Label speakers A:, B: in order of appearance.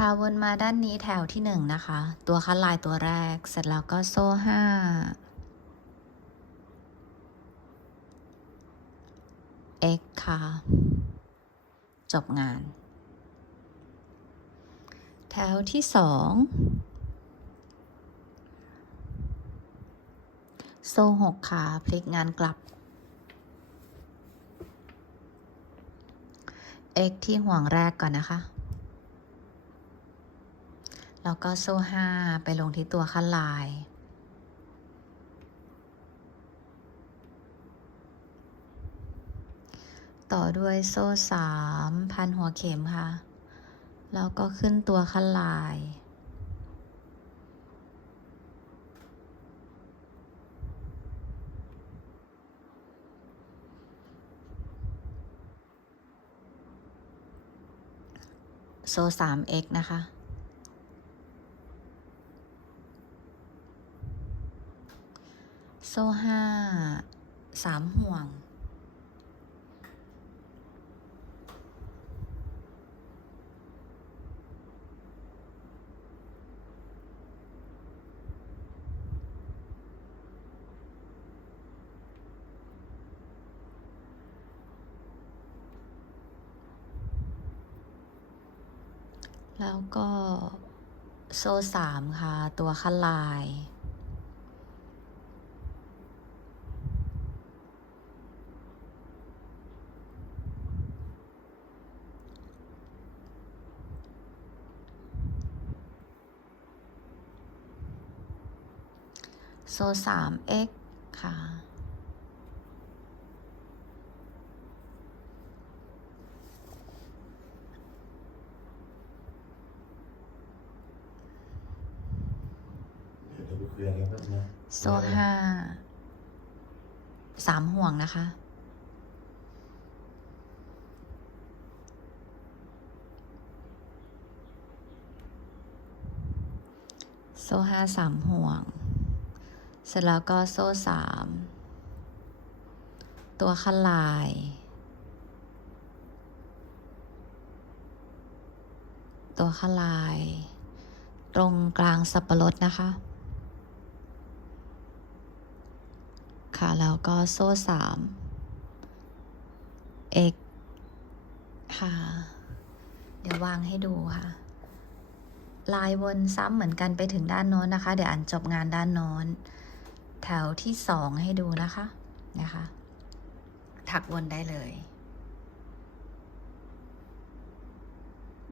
A: ค่ะวนมาด้านนี้แถวที่หนึ่งนะคะ ตัวคัดลายตัวแรก เสร็จแล้วก็โซ่ห้า x ค่ะ จบงาน แถวที่สองโซ่หกค่ะ พลิกงานกลับ x ที่ห่วงแรกก่อนนะคะ แล้วก็โซ่ห้าไปลงที่ตัวขั้นลาย ต่อด้วยโซ่สามพันหัวเข็มค่ะ แล้วก็ขึ้นตัวขั้นลายโซ่สาม x นะคะ โซ่ห้าสามห่วง แล้วก็โซ่สามค่ะ ตัวขั้นลาย โซ่สาม x ค่ะ
B: เดี๋ยวไปคุยกันแป๊บนะ
A: โซ่ห้าสามห่วงนะคะ โซ่ห้าสามห่วง เสร็จแล้วก็โซ่สามตัวขั้นลาย ตัวขั้นลาย ตรงกลางสับปะรดนะคะ ค่ะ แล้วก็โซ่สาม x ค่ะ เดี๋ยววางให้ดูค่ะ ลายวนซ้ำเหมือนกันไปถึงด้านโน้นนะคะ เดี๋ยวอ่านจบงานด้านโน้น แถวที่สองให้ดูนะคะนะคะ ถักวนได้เลย